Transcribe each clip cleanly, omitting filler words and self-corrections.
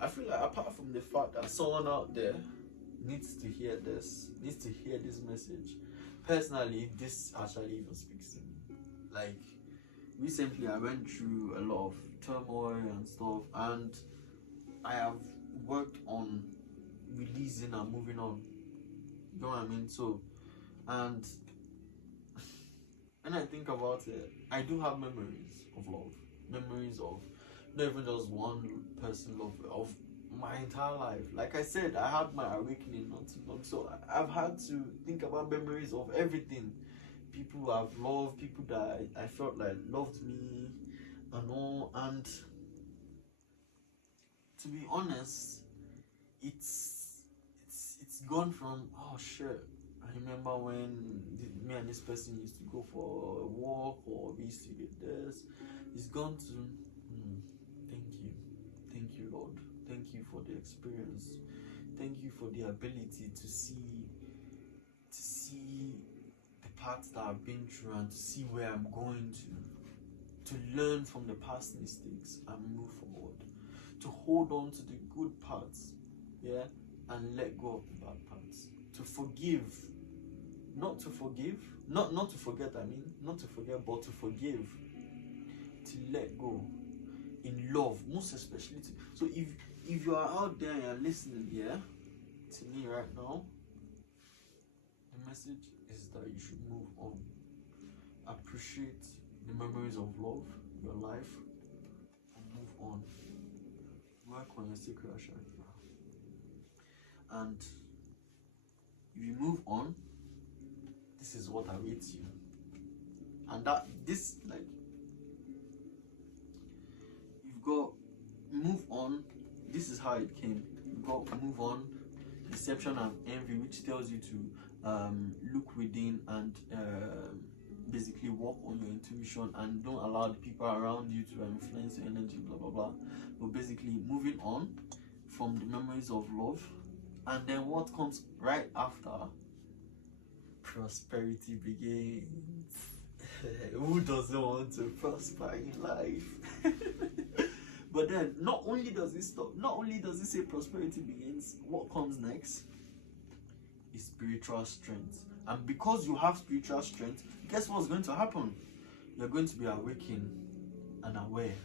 I feel like apart from the fact that someone out there needs to hear this message, personally, this actually even speaks to me. Like, recently I went through a lot of turmoil and stuff, and I have worked on releasing and moving on. You know what I mean? So, and when I think about it, I do have memories of love, memories of not even just one person love, of my entire life. Like I said, I had my awakening not too long, so I've had to think about memories of everything. People I've loved, people that I felt like loved me and all. And to be honest, it's gone from, oh shit, I remember when me and this person used to go for a walk, or we used to get this. It's gone to thank you Lord, thank you for the experience, thank you for the ability to see the paths that I've been through, and to see where I'm going to learn from the past mistakes and move forward, to hold on to the good parts, yeah, and let go of the bad parts, to forgive, not to forgive, not to forget, I mean, not to forget, but to forgive, to let go in love, most especially so if you are out there and you're listening, yeah, to me right now, the message is that you should move on. Appreciate the memories of love, your life, and move on. Work on your sacred chakra. And if you move on, this is what awaits you. And you've got move on. This is how it came. You've got move on, deception and envy, which tells you to look within and basically work on your intuition, and don't allow the people around you to influence your energy, blah blah blah. But basically moving on from the memories of love. And then what comes right after? Prosperity begins. Who doesn't want to prosper in life? But then not only does it say prosperity begins, what comes next is spiritual strength. And because you have spiritual strength, guess what's going to happen? You're going to be awakened and aware.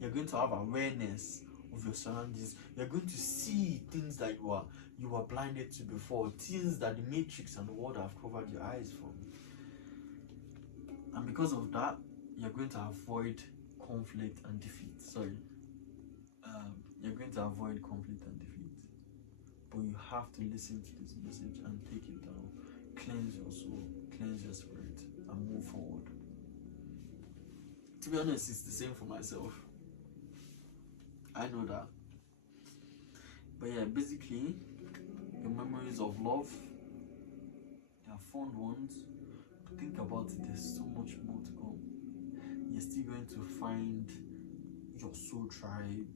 You're going to have awareness of your surroundings. You're going to see things that you were blinded to before, things that the matrix and the world have covered your eyes from. And because of that, you're going to avoid conflict and defeat. You're going to avoid conflict and defeat. But you have to listen to this message and take it down. Cleanse your soul, cleanse your spirit, and move forward. To be honest, it's the same for myself. I know that. But yeah, basically, your memories of love, they are fond ones. But think about it, there's so much more to come. You're still going to find your soul tribe.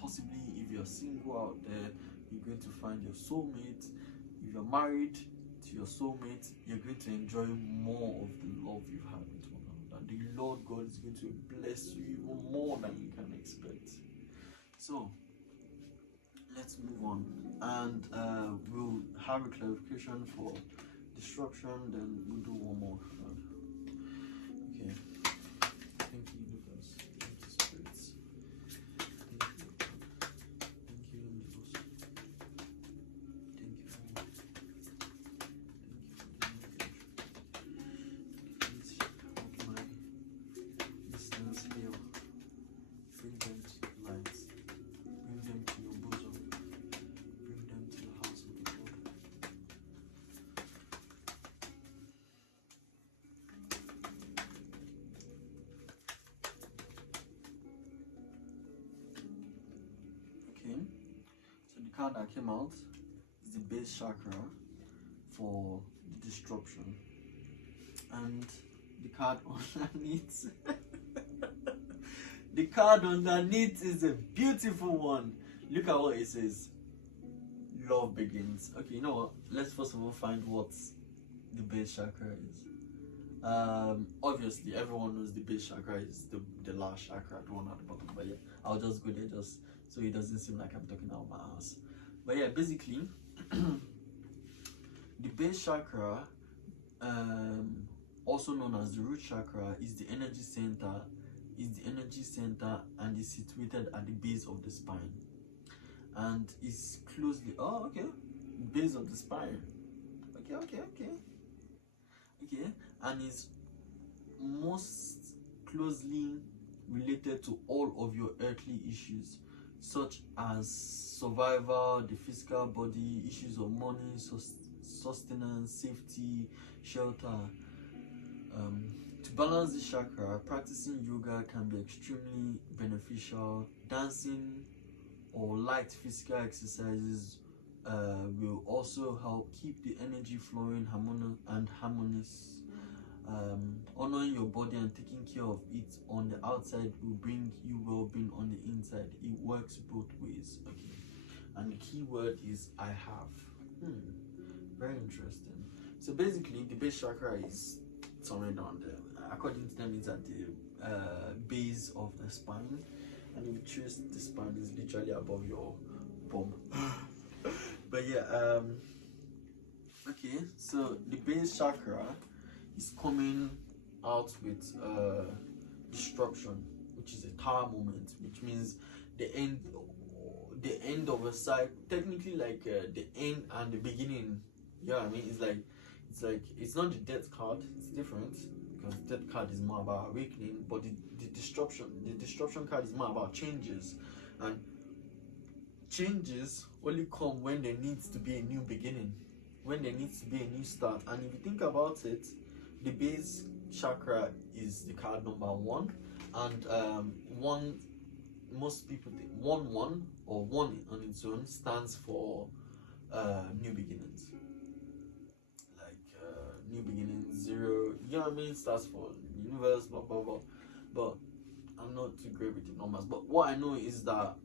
Possibly, if you're single out there, you're going to find your soulmate. If you're married to your soulmate, you're going to enjoy more of the love you've had with one another. The Lord God is going to bless you even more than you can expect. So let's move on, and we'll have a clarification for destruction, then we'll do one more. Okay. Thank you, universe. Thank you, spirits. Thank you, God. Thank you, angels. Thank you for the knowledge. Please help my listeners heal. Bring them to the light. Bring them to your bosom. Bring them to the house of the Lord. Okay, so the card that came out is the base chakra for the disruption, and the card underneath the card underneath is a beautiful one. Look at what it says. Love begins. Okay, you know what? Let's first of all find what the base chakra is. Obviously everyone knows the base chakra is the last chakra, the one at the bottom, but yeah, I'll just go there just so it doesn't seem like I'm talking out my ass. But yeah, basically the base chakra, also known as the root chakra, is the energy center, and is situated at the base of the spine, and is closely base of the spine, okay, and is most closely related to all of your earthly issues, such as survival, the physical body, issues of money, sustenance, safety, shelter. To balance the chakra, practicing yoga can be extremely beneficial. Dancing or light physical exercises will also help keep the energy flowing harmonious. Honoring your body and taking care of it on the outside will bring you well-being on the inside. It works both ways. Okay, and the key word is I have. Very interesting. So basically, the base chakra is somewhere down there. According to them, it's at the base of the spine, and if you trace the spine, is literally above your bum. But yeah, okay. So the base chakra is coming out with destruction, which is a tower moment, which means the end of a cycle. Technically, like the end and the beginning. You know what I mean? It's not the death card. It's different, because the death card is more about awakening, but the destruction card is more about changes, and changes only come when there needs to be a new beginning, when there needs to be a new start. And if you think about it, the base chakra is the card number 1, and most people think one on its own stands for new beginnings, like new beginnings, 0, you know what I mean, starts for universe, blah blah blah. But I'm not too great with the numbers, but what I know is that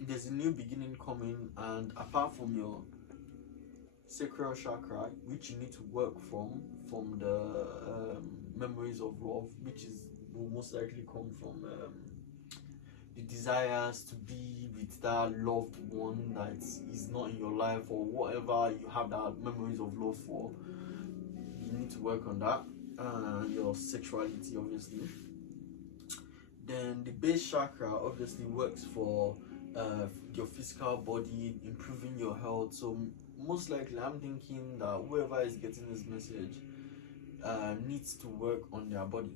there's a new beginning coming, and apart from your sacral chakra, which you need to work from the memories of love, which will most likely come from the desires to be with that loved one that is not in your life, or whatever you have that memories of love for. You need to work on that. Your sexuality, obviously. Then the base chakra obviously works for your physical body, improving your health. So most likely, I'm thinking that whoever is getting this message needs to work on their body,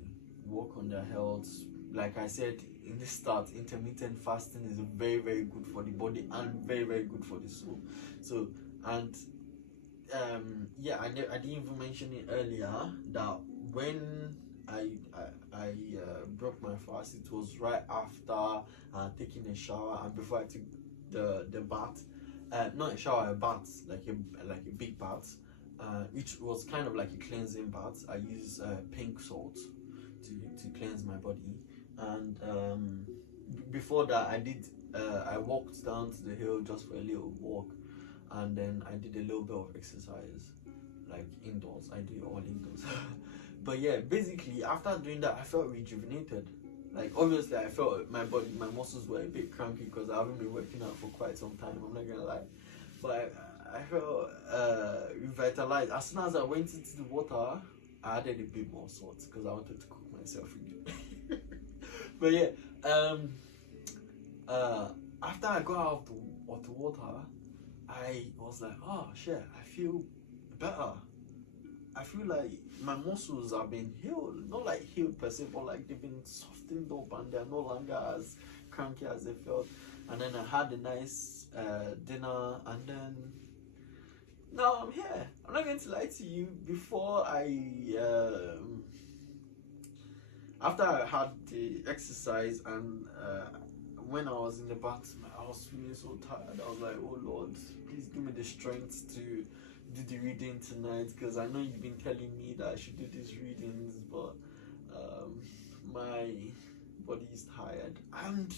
work on their health. Like I said in the start, intermittent fasting is very, very good for the body and very, very good for the soul. So, and yeah, I didn't even mention it earlier that when I broke my fast, it was right after taking a shower and before I took the bath. Not a shower, a bath, like a big bath, which was kind of like a cleansing bath. I use pink salt to cleanse my body, and before that I walked down to the hill just for a little walk, and then I did a little bit of exercise, like indoors. I do it all indoors. But yeah, basically after doing that, I felt rejuvenated. Like obviously I felt my muscles were a bit cranky because I haven't been working out for quite some time, I'm not gonna lie. But I felt revitalized. As soon as I went into the water, I added a bit more salt because I wanted to cook myself again. But yeah, after I got out of the water, I was like, oh shit, I feel better. I feel like my muscles have been healed, not like healed per se, but like they've been softened up and they're no longer as cranky as they felt. And then I had a nice dinner, and then now I'm here. I'm not going to lie to you. Before after I had the exercise and when I was in the bath, I was feeling so tired. I was like, oh Lord, please give me the strength to do the reading tonight, because I know you've been telling me that I should do these readings, but my body is tired. And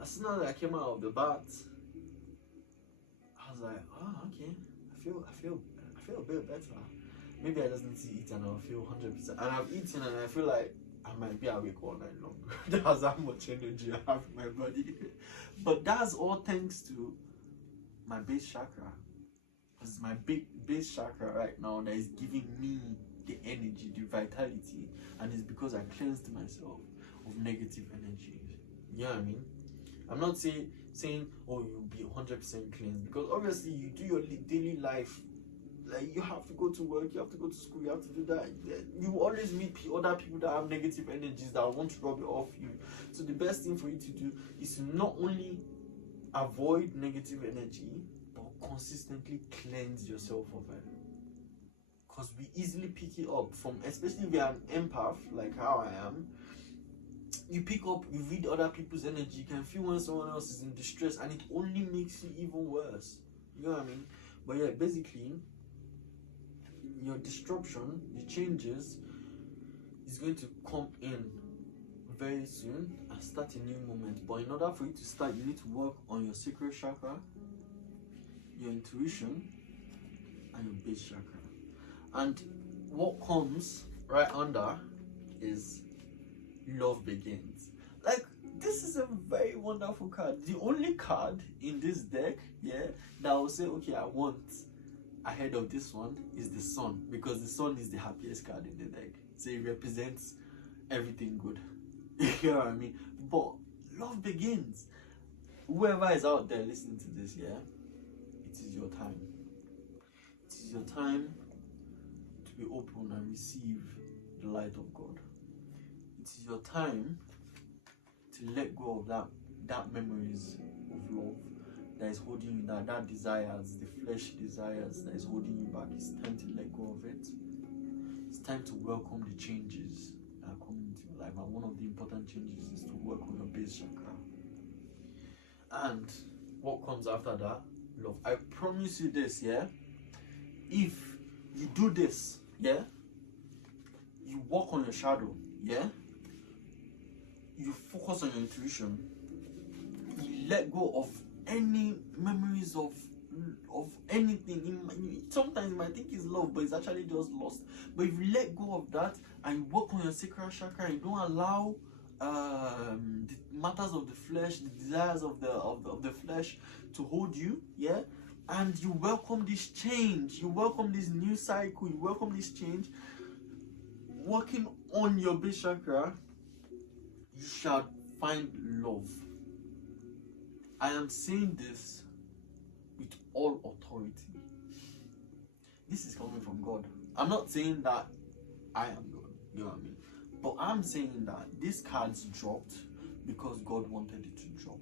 as soon as I came out of the bath, I was like, oh okay, I feel a bit better. maybe I just need to eat and I'll feel 100%. And I've eaten and I feel like I might be awake all night long. That's how much energy I have in my body. But that's all thanks to my base chakra. Because it's my big base chakra right now that is giving me the energy, the vitality. And it's because I cleansed myself of negative energy. You know what I mean? I'm not saying, oh, you'll be 100% cleansed. Because obviously you do your daily life. Like, you have to go to work, you have to go to school, you have to do that. You always meet other people that have negative energies that want to rub it off you. So the best thing for you to do is to not only avoid negative energy, but consistently cleanse yourself of it. Because we easily pick it up from, especially if you're an empath, like how I am. You pick up, you read other people's energy, you can feel when someone else is in distress, and it only makes you even worse. You know what I mean? But yeah, basically, your disruption, the changes, is going to come in very soon and start a new moment. But in order for you to start, you need to work on your sacral chakra, your intuition, and your base chakra. And what comes right under is love begins. Like, this is a very wonderful card. The only card in this deck, yeah, that will say, okay, I want ahead of this one is the sun, because the sun is the happiest card in the deck. So it represents everything good. You know what I mean? But love begins. Whoever is out there listening to this, yeah, it is your time. It is your time to be open and receive the light of God. It is your time to let go of that memories of love that is holding you, that desires, the flesh desires that is holding you back. It's time to let go of it. It's time to welcome the changes that are coming into your life. And one of the important changes is to work on your base chakra. And what comes after that? Love. I promise you this, yeah? If you do this, yeah? You work on your shadow, yeah? You focus on your intuition. You let go of any memories of anything. Sometimes you might think it's love, but it's actually just lost. But if you let go of that and you work on your sacral chakra, you don't allow the matters of the flesh, the desires of the flesh to hold you, yeah, and you welcome this change, you welcome this new cycle, you welcome this change, working on your base chakra, you shall find love. I am saying this with all authority. This is coming from God. I'm not saying that I am God, you know what I mean? But I'm saying that this card's dropped because God wanted it to drop.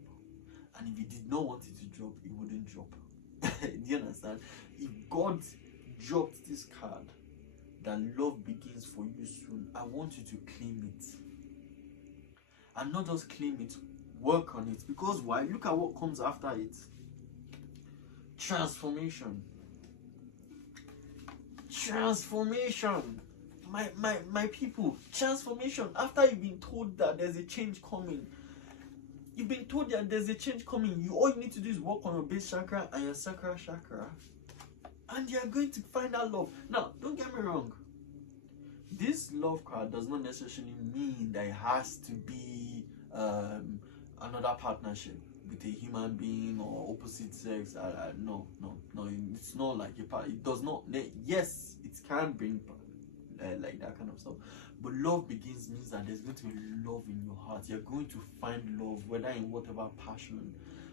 And if he did not want it to drop, it wouldn't drop. Do you understand? If God dropped this card, that love begins for you soon, I want you to claim it. And not just claim it, work on it. Because why? Look at what comes after it. Transformation. Transformation. My people, transformation. After you've been told that there's a change coming, you've been told that there's a change coming, all you need to do is work on your base chakra and your sacral chakra, and you're going to find that love. Now, don't get me wrong, this love card does not necessarily mean that it has to be another partnership with a human being or opposite sex. No, it's not like a part. It does not. Yes, it can bring like that kind of stuff, but love begins means that there's going to be love in your heart. You're going to find love, whether in whatever passion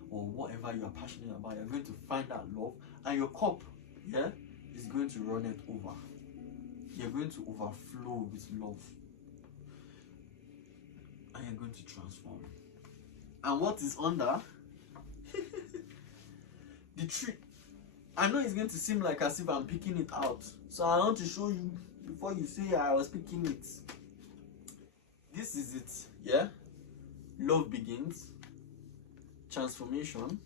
or whatever you're passionate about. You're going to find that love, and your cup, yeah, is going to run it over. You're going to overflow with love, and you're going to transform. And what is under the tree? I know it's going to seem like as if I'm picking it out, so I want to show you before you say I was picking it. This is it, yeah? Love begins, transformation,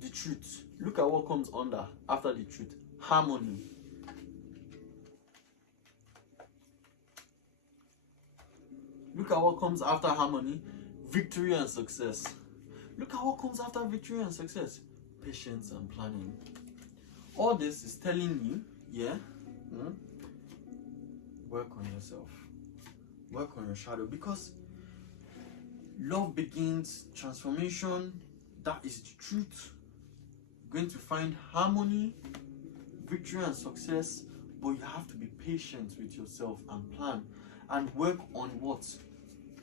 the truth. Look at what comes under after the truth. Harmony. Look at what comes after harmony. Victory and success. Look at what comes after victory and success. Patience and planning. All this is telling you, yeah, Hmm? Work on yourself. Work on your shadow, because love begins transformation. That is the truth. You're going to find harmony, victory, and success, but you have to be patient with yourself and plan and work on what?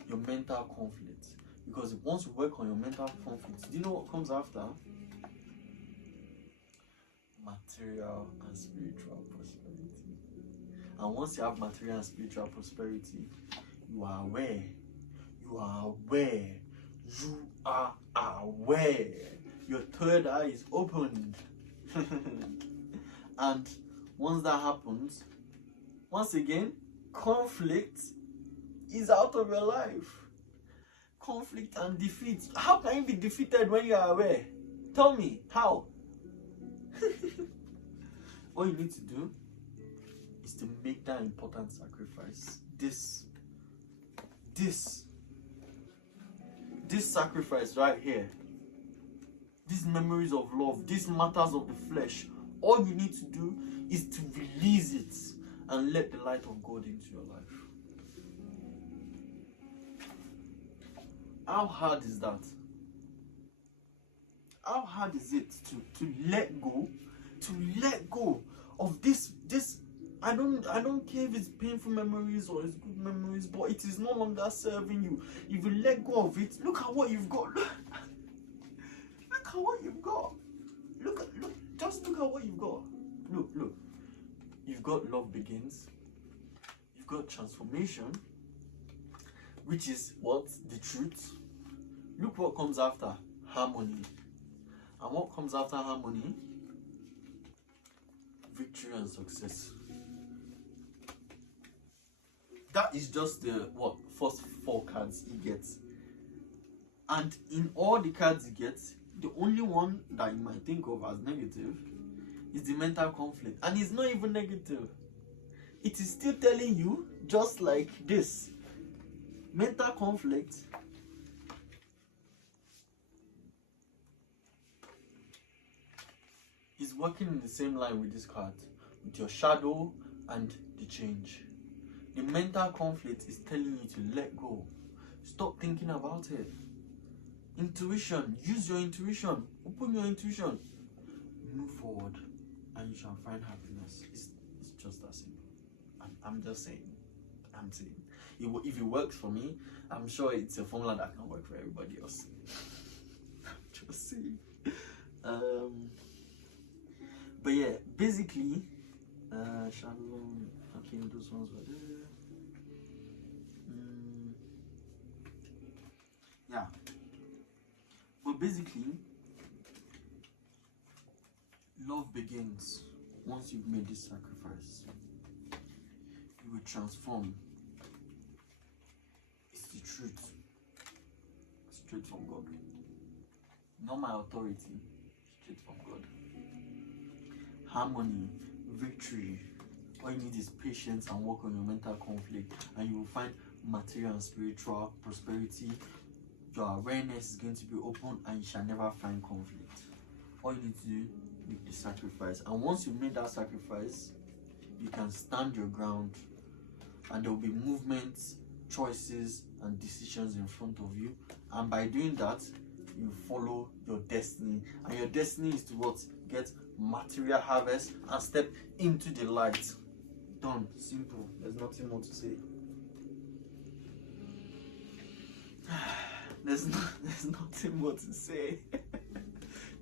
Your mental conflict. Because once you work on your mental conflict, do you know what comes after? Material and spiritual prosperity. And once you have material and spiritual prosperity, you are aware. You are aware. You are aware. Your third eye is opened. And once that happens, once again, conflict is out of your life. Conflict and defeat. How can you be defeated when you are aware? Tell me, how? All you need to do is to make that important sacrifice. This sacrifice right here, these memories of love, these matters of the flesh, all you need to do is to release it and let the light of God into your life. How hard is that? How hard is it to let go? To let go of this I don't care if it's painful memories or it's good memories, but it is no longer serving you. If you let go of it, look at what you've got. Look at what you've got. Just look at what you've got. Look. You've got love begins. You've got transformation, which is what? The truth. Look what comes after. Harmony. And what comes after harmony? Victory and success. That is just the first 4 cards he gets. And in all the cards he gets, the only one that you might think of as negative is the mental conflict. And it's not even negative. It is still telling you, just like this, mental conflict is working in the same line with this card, with your shadow and the change. The mental conflict is telling you to let go. Stop thinking about it. Intuition. Use your intuition. Open your intuition. Move forward and you shall find happiness. It's just that simple. I'm just saying. I'm saying. If it works for me, I'm sure it's a formula that can work for everybody else. I'm just saying. But yeah, basically, shadow. Okay, those ones were there. Yeah. But basically, love begins once you've made this sacrifice. You will transform. It's the truth. Straight from God. Not my authority. Straight from God. Harmony, victory. All you need is patience and work on your mental conflict, and you will find material and spiritual prosperity. Your awareness is going to be open and you shall never find conflict. All you need to do is make the sacrifice. And once you've made that sacrifice, you can stand your ground, and there will be movements, choices, and decisions in front of you. And by doing that, you follow your destiny. And your destiny is to what? Get material harvest and step into the light. Done. Simple. There's nothing more to say. There's nothing more to say.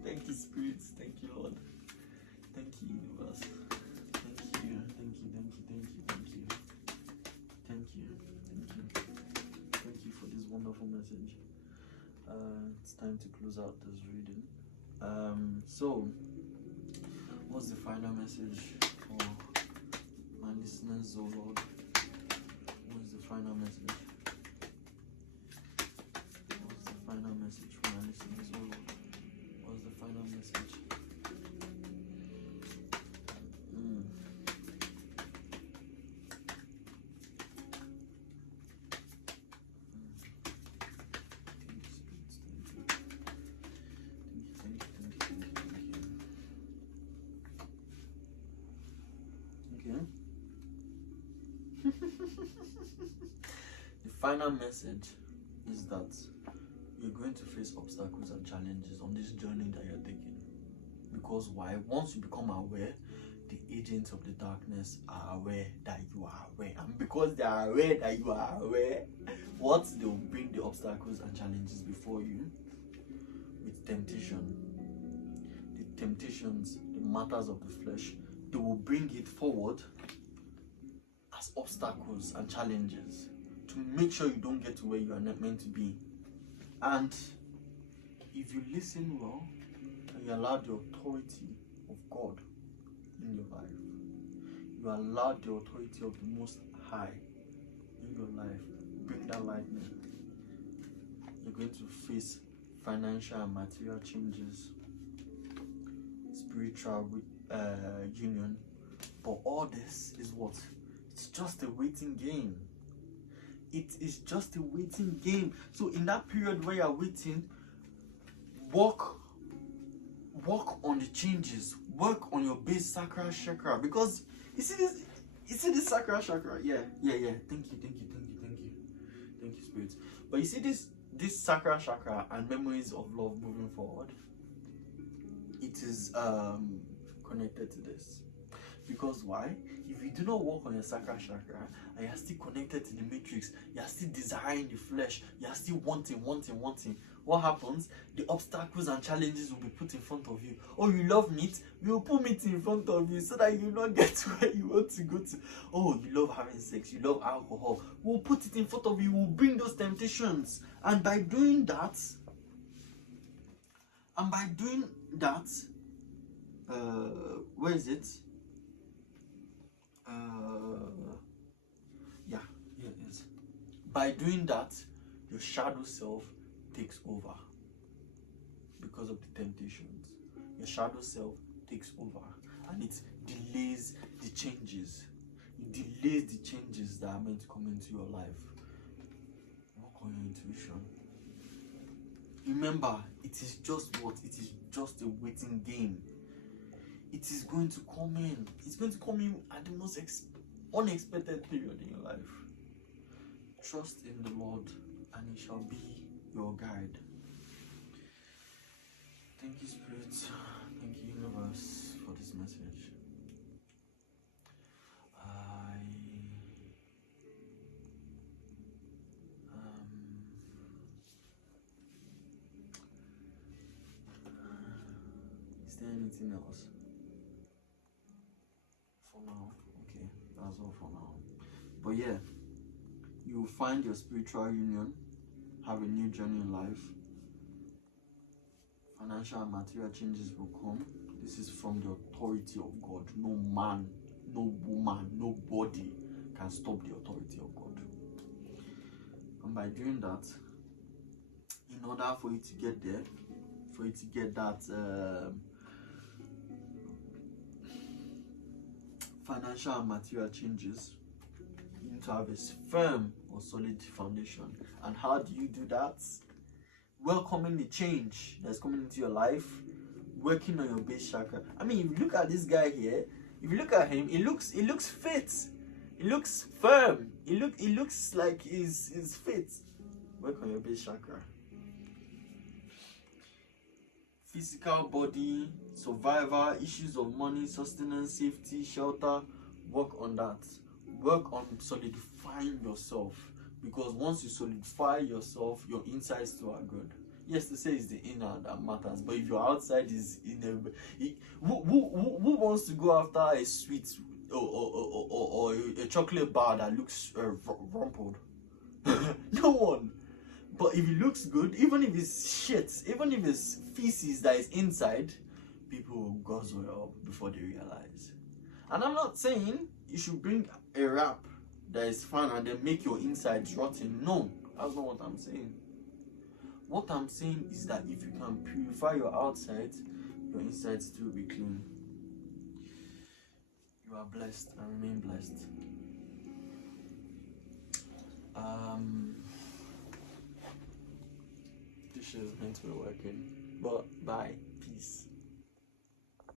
Thank you, spirits. Thank you, Lord. Thank you, universe. Thank you. Thank you for this wonderful message. It's time to close out this reading. So what's the final message for my listeners, oh Lord? What's the final message? What's the final message for my listeners, oh Lord? What's the final message? Thank you. final message is that you're going to face obstacles and challenges on this journey that you're taking. Because why? Once you become aware, the agents of the darkness are aware that you are aware. And because they are aware that you are aware, what? They will bring the obstacles and challenges before you with temptation. The temptations, the matters of the flesh, they will bring it forward as obstacles and challenges to make sure you don't get to where you are not meant to be. And if you listen well and you allow the authority of God in your life, you allow the authority of the Most High in your life, bring that lightning, you're going to face financial and material changes, spiritual union. But all this is what? It's just a waiting game. It is just a waiting game. So in that period where you're waiting, work on the changes. Work on your base sacral chakra. Because you see this sacral chakra? Yeah. Thank you, Spirit. But you see this sacral chakra and memories of love moving forward, it is connected to this. Because why? If you do not work on your sacral chakra and you're still connected to the matrix, you're still desiring the flesh, you're still wanting, what happens? The obstacles and challenges will be put in front of you. Oh, you love meat? We will put meat in front of you so that you will not get to where you want to go to. Oh, you love having sex, you love alcohol. We'll put it in front of you, we'll bring those temptations. And by doing that, where is it? Here it is. By doing that, your shadow self takes over because of the temptations. Your shadow self takes over and it delays the changes. It delays the changes that are meant to come into your life. Work on your intuition. Remember, it is just what? It is just a waiting game. It is going to come in. It's going to come in at the most unexpected period in your life. Trust in the Lord and He shall be your guide. Thank you, Spirit. Thank you, Universe, for this message. Is there anything else? For now, okay, that's all for now. But yeah, you will find your spiritual union, have a new journey in life. Financial and material changes will come. This is from the authority of God. No man, no woman, nobody can stop the authority of God. And by doing that, in order for you to get there, for you to get that financial and material changes, you need to have a firm or solid foundation. And how do you do that? Welcoming the change that's coming into your life, working on your base chakra. I mean, if you look at this guy here, if you look at him, it looks fit. It looks firm. It looks like he's fit. Work on your base chakra. Physical body, survival, issues of money, sustenance, safety, shelter. Work on that. Work on solidifying yourself. Because once you solidify yourself, your insides too are good. Yes, to say it's the inner that matters, but if your outside is in who wants to go after a sweet or a chocolate bar that looks rumpled? No one. But if it looks good, even if it's shit, even if it's feces that is inside, people will guzzle it up before they realize. And I'm not saying you should bring a wrap that is fun and then make your insides rotten. No, that's not what I'm saying. What I'm saying is that if you can purify your outside, your insides too will be clean. You are blessed and remain blessed. This shit is meant to be working. But bye. Peace.